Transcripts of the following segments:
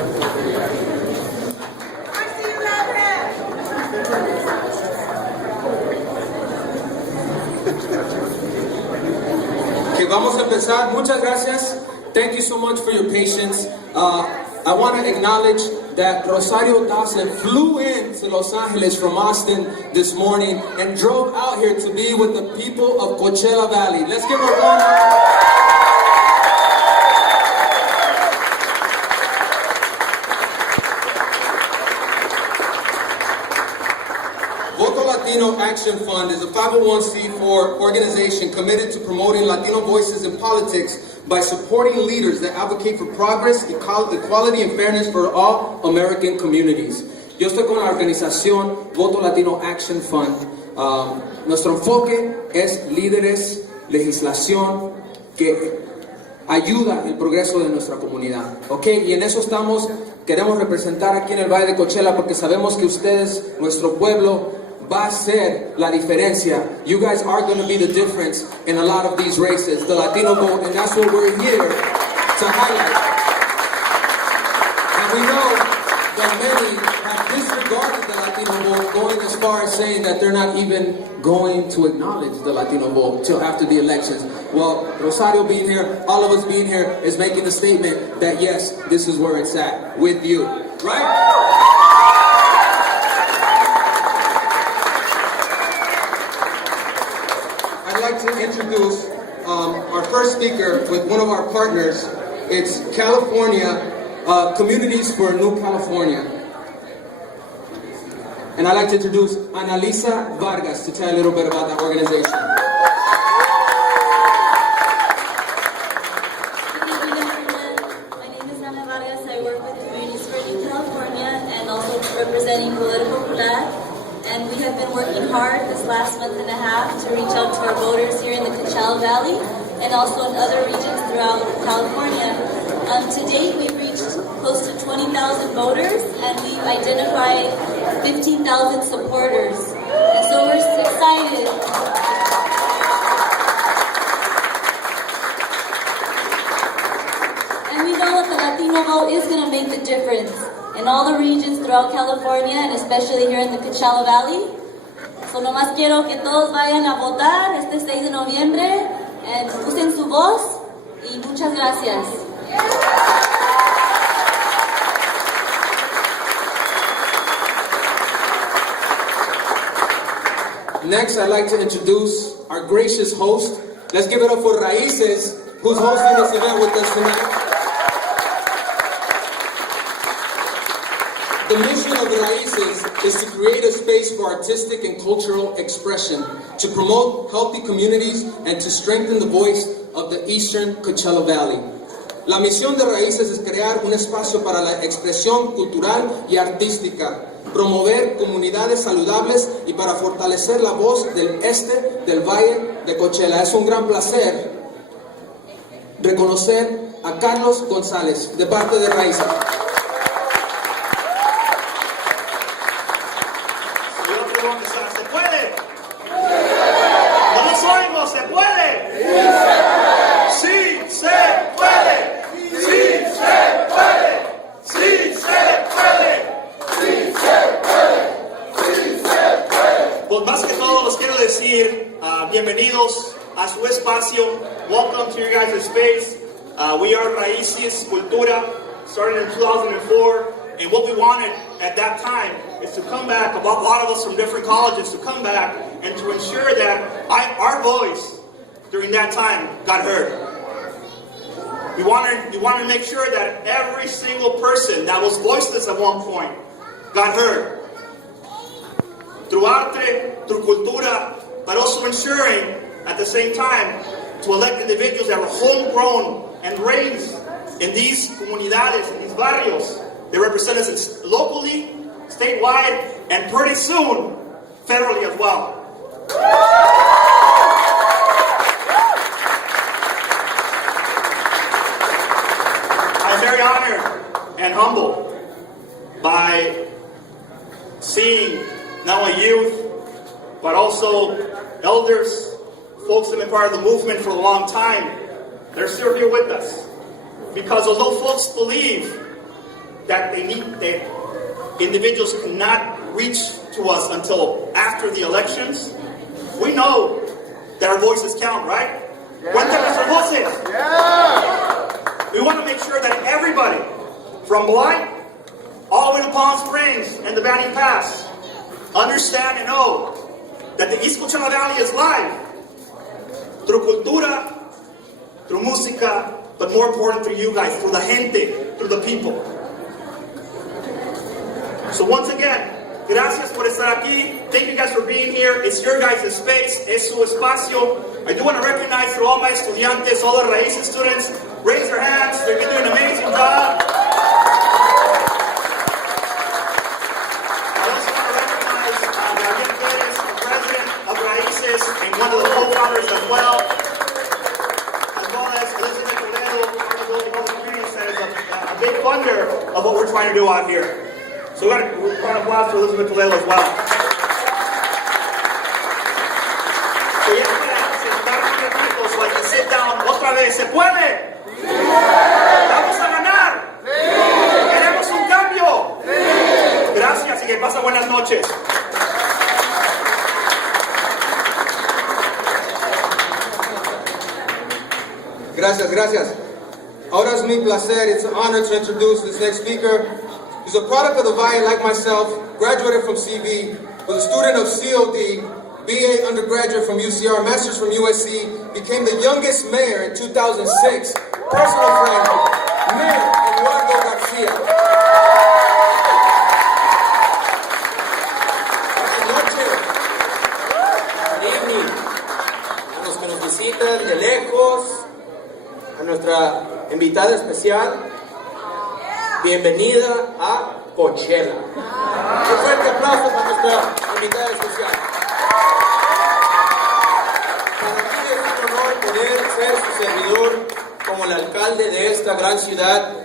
Okay, vamos a empezar. Muchas gracias. Thank you so much for your patience. I want to acknowledge that Rosario Dawson flew in to Los Angeles from Austin this morning and drove out here to be with the people of Coachella Valley. Let's give her a round. Latino Action Fund is a 501c4 organization committed to promoting Latino voices in politics by supporting leaders that advocate for progress, equality, and fairness for all American communities. Yo estoy con la organización Voto Latino Action Fund. Nuestro enfoque es líderes, legislación que ayuda el progreso de nuestra comunidad. Okay, y en eso estamos, queremos representar aquí en el Valle de Coachella porque sabemos que ustedes, nuestro pueblo, va a ser la diferencia. You guys are going to be the difference in a lot of these races, the Latino vote, and that's what we're here to highlight. And we know that many have disregarded the Latino vote, going as far as saying that they're not even going to acknowledge the Latino vote till after the elections. Well, Rosario being here, all of us being here, is making the statement that yes, this is where it's at, with you, right? I'd like to introduce our first speaker with one of our partners. It's California, Communities for New California. And I'd like to introduce Analisa Vargas to tell a little bit about that organization. Good evening, everyone. My name is Ana Vargas. I work with Communities for New California and also representing Poder Popular. And we have been working hard this last month and a half to reach out to our voters here in the Coachella Valley and also in other regions throughout California. To date, we've reached close to 20,000 voters and we've identified 15,000 supporters. And so we're excited. And we know that the Latino vote is going to make the difference in all the regions throughout California and especially here in the Coachella Valley. So nomás quiero que todos vayan a votar este 6 de noviembre, usen su voz y muchas gracias. Next, I'd like to introduce our gracious host. Let's give it up for Raices, who's hosting this event with us tonight. The mission of the Raices is to create a space for artistic and cultural expression, to promote healthy communities, and to strengthen the voice of the Eastern Coachella Valley. La misión de Raices es crear un espacio para la expresión cultural y artística, promover comunidades saludables y para fortalecer la voz del este del Valle de Coachella. Es un gran placer reconocer a Carlos González de parte de Raices. Bienvenidos a su espacio. Welcome to your guys' space. We are Raices Cultura, started in 2004. And what we wanted at that time is to come back, a lot of us from different colleges, to come back and to ensure that our voice during that time got heard. We wanted to make sure that every single person that was voiceless at one point got heard. Through arte, through cultura, but also ensuring at the same time to elect individuals that were homegrown and raised in these comunidades, in these barrios. They represent us locally, statewide, and pretty soon, federally as well. I'm very honored and humbled by seeing not only youth, but also elders, folks that have been part of the movement for a long time. They're still here with us. Because although folks believe that individuals cannot reach to us until after the elections, we know that our voices count, right? Cuenten nuestras voces. We want to make sure that everybody, from Blight all the way to Palm Springs and the Banning Pass, understand and know that the East Coachella Valley is live through cultura, through música, but more important through you guys, through the gente, through the people. So once again, gracias por estar aquí. Thank you guys for being here. It's your guys' space. Es su espacio. I do want to recognize through all my estudiantes, all the Raices students. Raise their hands. They've been doing an amazing job. I also want to recognize Gabriel Perez, the president of Raices, and one of the co-founders as well as Elizabeth Toledo, one of the community centers, a big funder of what we're trying to do out here. So we're going to applause for Elizabeth Toledo as well. So ya para sentar un ratito, so I can sit down otra vez. ¿Se puede? ¿Vamos a ganar? ¿Queremos un cambio? Gracias y que pasen buenas noches. Gracias, gracias. Ahora es mi placer, it's an honor to introduce this next speaker. He's a product of the Valle like myself, graduated from CV, was a student of COD, BA undergraduate from UCR, master's from USC, became the youngest mayor in 2006. Personal friend, Mayor Eduardo Garcia. Buenas noches. Good evening. A los que nos visitan de lejos, a nuestra invitada especial, bienvenida a Coachella. Un fuerte aplauso para nuestra invitada especial. Para mí es un honor poder ser su servidor como el alcalde de esta gran ciudad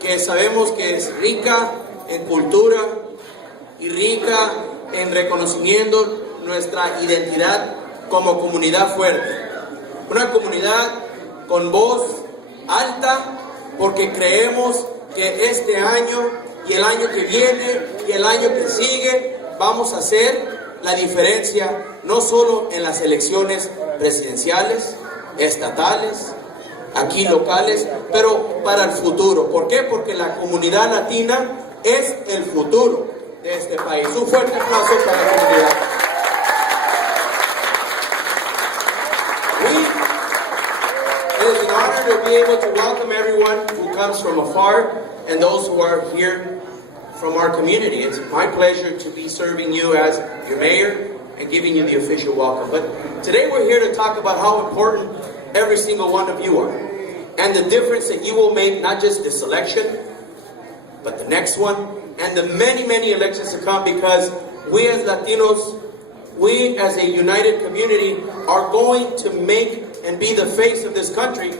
que sabemos que es rica en cultura y rica en reconocimiento nuestra identidad como comunidad fuerte. Una comunidad con voz alta porque creemos que este año y el año que viene y el año que sigue vamos a hacer la diferencia no solo en las elecciones presidenciales, estatales, aquí locales, pero para el futuro. ¿Por qué? Porque la comunidad latina es el futuro de este país. Un fuerte aplauso para la comunidad. It is an honor to be able to welcome everyone who comes from afar and those who are here from our community. It's my pleasure to be serving you as your mayor and giving you the official welcome. But today we're here to talk about how important every single one of you are and the difference that you will make, not just this election, but the next one and the many, many elections to come, because we as Latinos, we as a united community are going to make and be the face of this country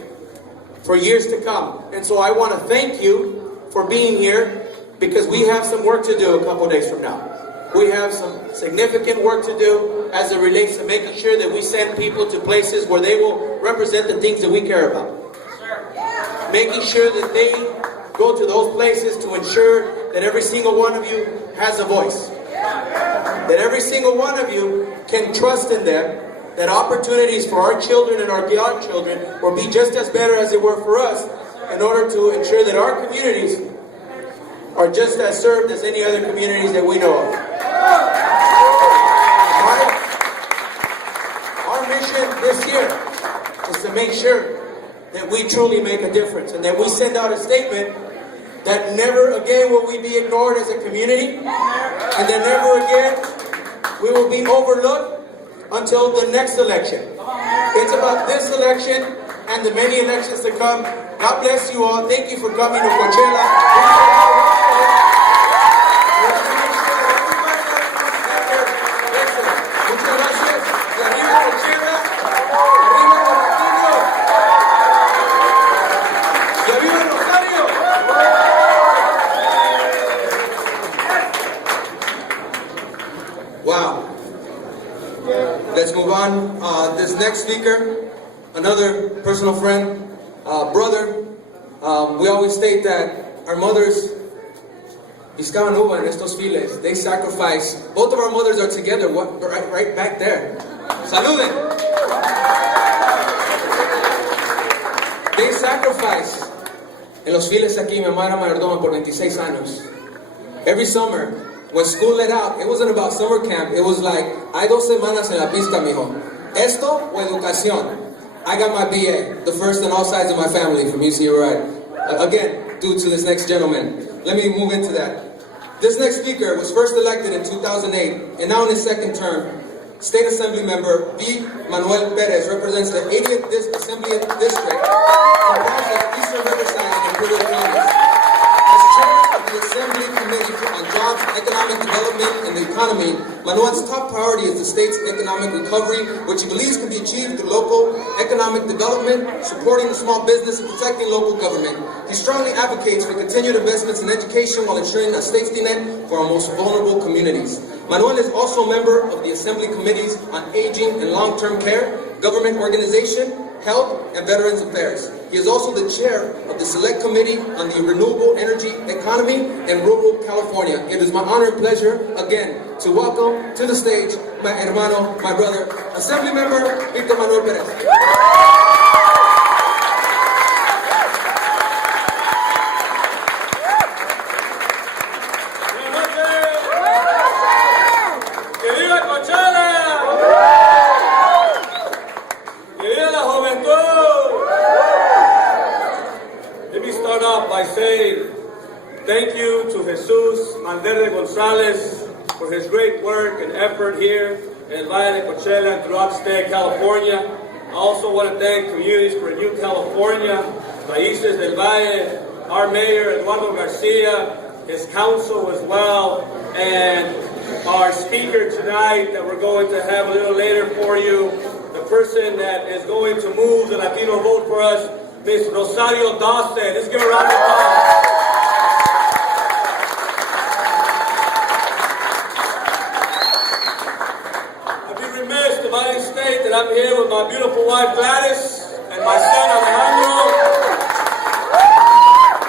for years to come. And so I want to thank you for being here, because we have some work to do a couple days from now. We have some significant work to do as it relates to making sure that we send people to places where they will represent the things that we care about. Making sure that they go to those places to ensure that every single one of you has a voice. That every single one of you can trust in them, that opportunities for our children and our grandchildren will be just as better as they were for us, in order to ensure that our communities are just as served as any other communities that we know of. Our mission this year is to make sure that we truly make a difference, and that we send out a statement that never again will we be ignored as a community, and that never again we will be overlooked until the next election. It's about this election and the many elections to come. God bless you all. Thank you for coming to Coachella. Muchas gracias. Y arriba Coachella, arriba Rosario, y arriba Rosario. Wow. Let's move on. This next speaker, another personal friend, brother. We always state that our mothers Piscaban uva en estos files. They sacrifice. Both of our mothers are together, right back there. Saluden. They sacrifice. En los files aquí, mi mamá era mayordoma por 26 años. Every summer, when school let out, it wasn't about summer camp. It was like, hay 2 semanas en la pista, mijo. Esto o educación. I got my BA, the first on all sides of my family from UCURI. Again, due to this next gentleman. Let me move into that. This next speaker was first elected in 2008, and now in his second term, State Assembly Member B. Manuel Perez represents the 80th Assembly District, comprised of Eastern Riverside and Imperial counties. As chairman of the Assembly Committee on Jobs, Economic Development, and the Economy, Manuel's top priority is the state's economic recovery, which he believes can be achieved through local economic development, supporting the small business, and protecting local government. He strongly advocates for continued investments in education while ensuring a safety net for our most vulnerable communities. Manuel is also a member of the Assembly Committees on Aging and Long-Term Care, Government Organization, Health, and Veterans Affairs. He is also the chair of the Select Committee on the Renewable Energy Economy in rural California. It is my honor and pleasure, again, to welcome to the stage my hermano, my brother, Assembly Member Victor Manuel Perez. Thank you to Jesus Manderde Gonzalez for his great work and effort here in El Valle de Coachella and throughout the state of California. I also want to thank Communities for New California, Raices del Valle, our mayor Eduardo Garcia, his council as well, and our speaker tonight that we're going to have a little later for you, the person that is going to move the Latino vote for us, Miss Rosario Dawson. Let's give her a round of applause. State that I'm here with my beautiful wife Gladys and my son Alejandro.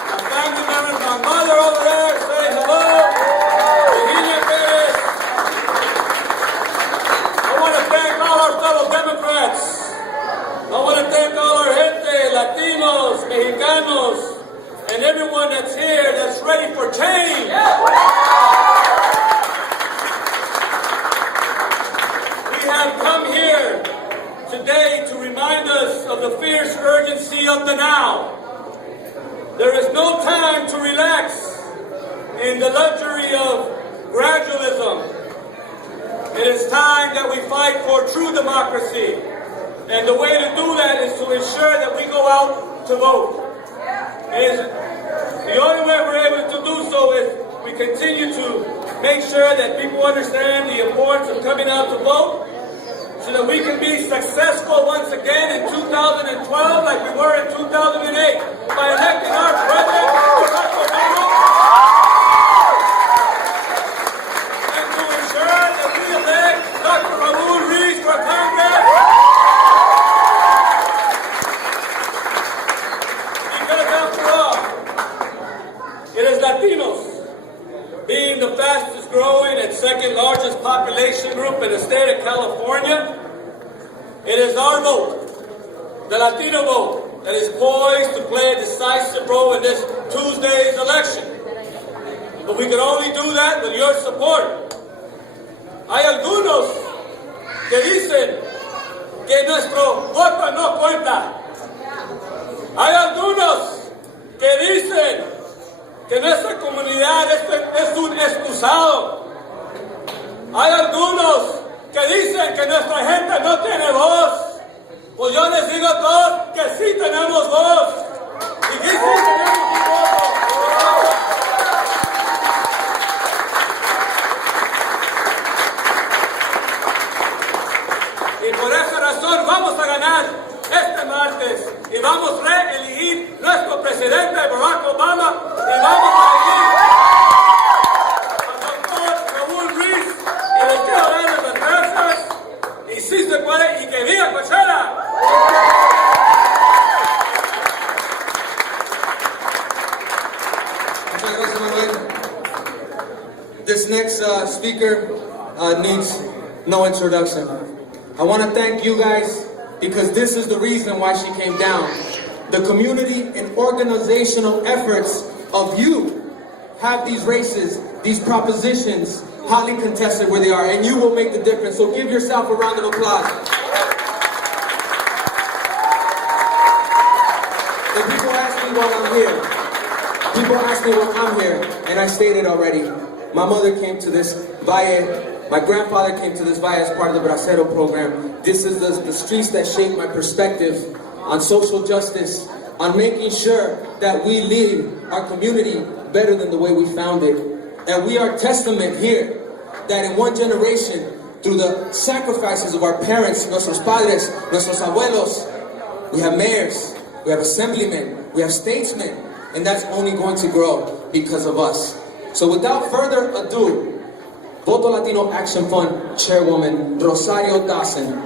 My family members, my mother over there, say hello. Virginia Perez. I want to thank all our fellow Democrats. I want to thank all our gente, Latinos, Mexicanos, and everyone that's here that's ready for change. Come here today to remind us of the fierce urgency of the now. There is no time to relax in the luxury of gradualism. It is time that we fight for true democracy. And the way to do that is to ensure that we go out to vote. The only way we're able to do so is we continue to make sure that people understand the importance of coming out to vote, so that we can be successful once again in 2012 like we were in 2008 by electing our president, Barack Obama, and to ensure that we elect Dr. Raul Reese for Congress. Because after all, it is Latinos, being the fastest growing and second largest population group in the state of California, it is our vote, the Latino vote, that is poised to play a decisive role in this Tuesday's election. But we can only do that with your support. Hay algunos que dicen que nuestro voto no cuenta. Hay algunos que dicen que nuestra comunidad es un excusado. Hay algunos que dicen que nuestra gente no tiene voz. Pues yo les digo a todos que sí tenemos voz. Y que sí tenemos un voto. Y por esa razón vamos a ganar este martes. Y vamos a reelegir nuestro presidente Barack Obama. Y vamos a elegir al doctor Raúl Reese. Y les quiero darles las gracias. Y sí se puede. Y que viva Coachella. Muchas gracias, Manuel. This next speaker needs no introduction. I want to thank you guys because this is the reason why she came down. The community and organizational efforts of you have these races, these propositions, hotly contested where they are, and you will make the difference. So give yourself a round of applause. And people ask me why I'm here. People ask me why I'm here, and I stated already. My mother came to this valle. My grandfather came to this valle as part of the Bracero program. This is the streets that shape my perspective on social justice, on making sure that we lead our community better than the way we found it. And we are testament here that in one generation, through the sacrifices of our parents, nuestros padres, nuestros abuelos, we have mayors, we have assemblymen, we have statesmen, and that's only going to grow because of us. So without further ado, Voto Latino Action Fund Chairwoman Rosario Dawson.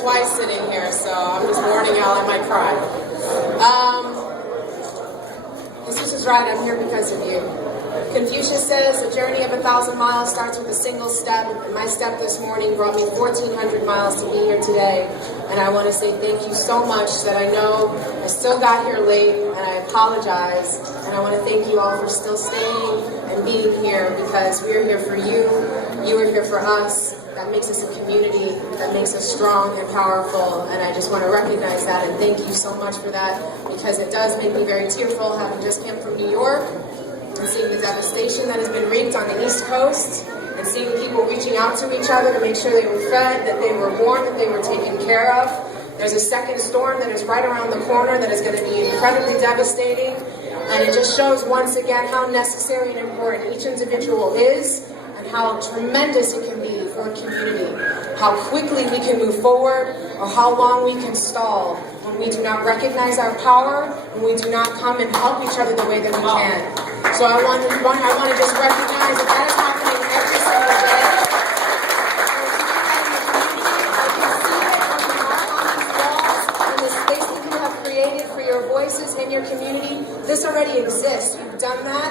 Twice sitting here, so I'm just warning y'all I might cry. Jesus is right, I'm here because of you. Confucius says a journey of 1,000 miles starts with a single step, and my step this morning brought me 1,400 miles to be here today. And I want to say thank you so much that I know I still got here late, and I apologize. And I want to thank you all for still staying and being here, because we are here for you, you are here for us. That makes us a community, that makes us strong and powerful, and I just want to recognize that and thank you so much for that, because it does make me very tearful having just come from New York and seeing the devastation that has been wreaked on the East Coast and seeing people reaching out to each other to make sure they were fed, that they were warm, that they were taken care of. There's a second storm that is right around the corner that is going to be incredibly devastating, and it just shows once again how necessary and important each individual is, and how tremendous it can be for a community, how quickly we can move forward, or how long we can stall when we do not recognize our power, when we do not come and help each other the way that we can. So I want to just recognize that that is happening every single day. I can see it on the space that you have created for your voices in your community. This already exists. You've done that.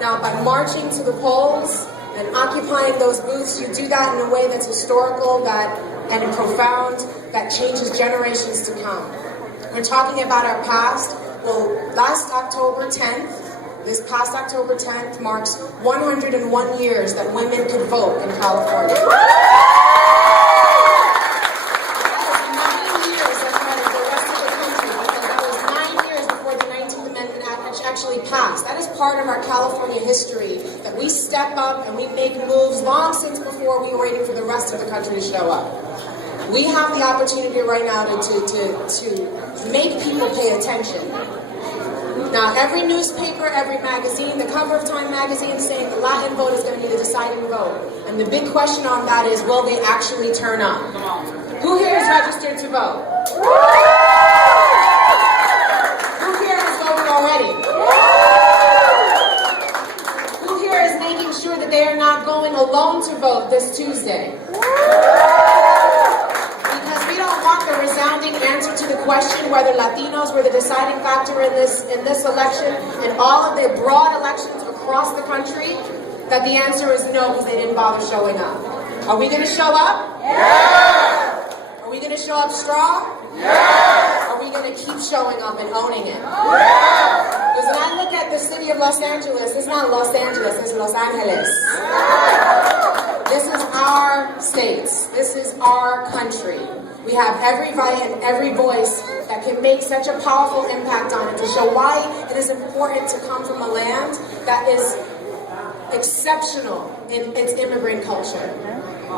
Now, by marching to the polls and occupying those booths, you do that in a way that's historical, and profound, that changes generations to come. We're talking about our past. Well, this past October 10th marks 101 years that women could vote in California. That was 9 years ahead of the rest of the country, because that was 9 years before the 19th Amendment Act actually passed. That is part of our California history, that we step up and we make moves long since before we were waiting for the rest of the country to show up. We have the opportunity right now to make people pay attention. Now, every newspaper, every magazine, the cover of Time magazine is saying the Latin vote is going to be the deciding vote. And the big question on that is, will they actually turn up? Who here is registered to vote? Who here has voted already? Who here is making sure that they are not going alone to vote this Tuesday? The resounding answer to the question whether Latinos were the deciding factor in this election and all of the broad elections across the country, that the answer is no, because they didn't bother showing up. Are we going to show up? Yeah! Are we going to show up strong? Yeah! Are we going to keep showing up and owning it? Yeah! Because when I look at the city of Los Angeles, it's not Los Angeles, it's Los Angeles. Yeah! This is our states. This is our country. We have every right and every voice that can make such a powerful impact on it, to show why it is important to come from a land that is exceptional in its immigrant culture.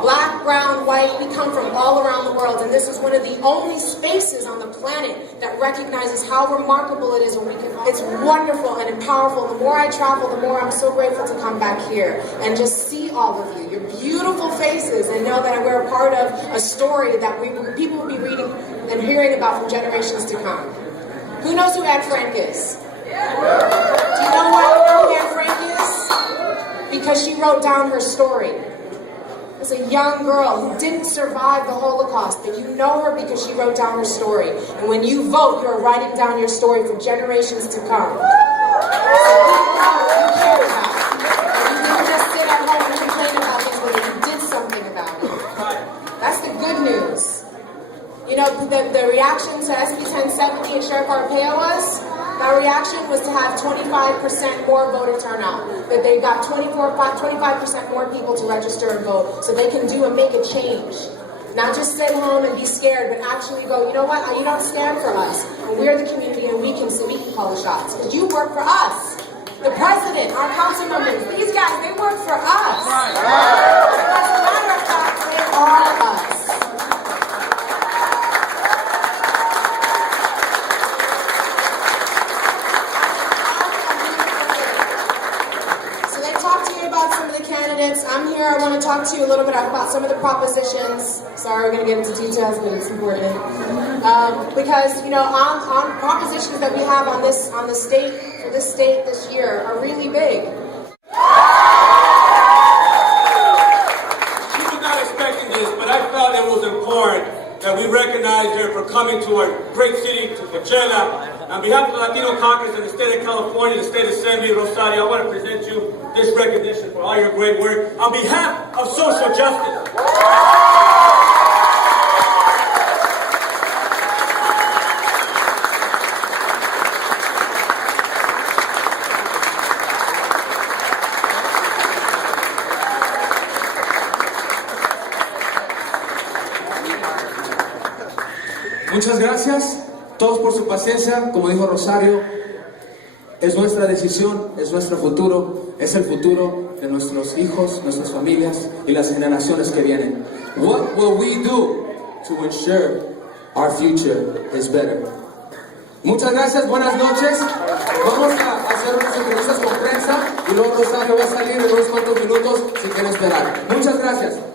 Black, brown, white, we come from all around the world, and this is one of the only spaces on the planet that recognizes how remarkable it is when we can. It's wonderful and powerful. The more I travel, the more I'm so grateful to come back here and just see all of you, your beautiful faces, and know that we're a part of a story that people will be reading and hearing about for generations to come. Who knows who Anne Frank is? Do you know why you know who Anne Frank is? Because she wrote down her story. is a young girl who didn't survive the Holocaust, but you know her because she wrote down her story. And when you vote, you're writing down your story for generations to come. So we know what you care about. And you didn't just sit at home and complain about things, but you did something about it. That's the good news. You know, the reaction to SB 1070 and Sheriff Arpaio was, that reaction was to have 25% more voter turnout. That they got 25% more people to register and vote so they can do and make a change. Not just sit home and be scared, but actually go, you know what, you don't stand for us. And we're the community and we can call the shots. Because you work for us. The president, our council members, these guys, they work for us. Right. As a matter of fact, they are us. I'm here, I want to talk to you a little bit about some of the propositions. Sorry, we're going to get into details, but it's important. Because, you know, on propositions that we have on the state, for this state this year are really big. She was not expecting this, but I felt it was important that we recognize her for coming to our great city, to Coachella. On behalf of the Latino Caucus in the state of California, the state assembly, Rosario, I want to present you this recognition for all your great work on behalf of social justice. Muchas gracias todos por su paciencia. Como dijo Rosario, es nuestra decisión, es nuestro futuro, es el futuro de nuestros hijos, nuestras familias y las generaciones que vienen. What will we do to ensure our future is better? Muchas gracias, buenas noches. Vamos a hacer unas entrevistas con prensa y luego Rosario va a salir en unos cuantos minutos si quiere esperar. Muchas gracias.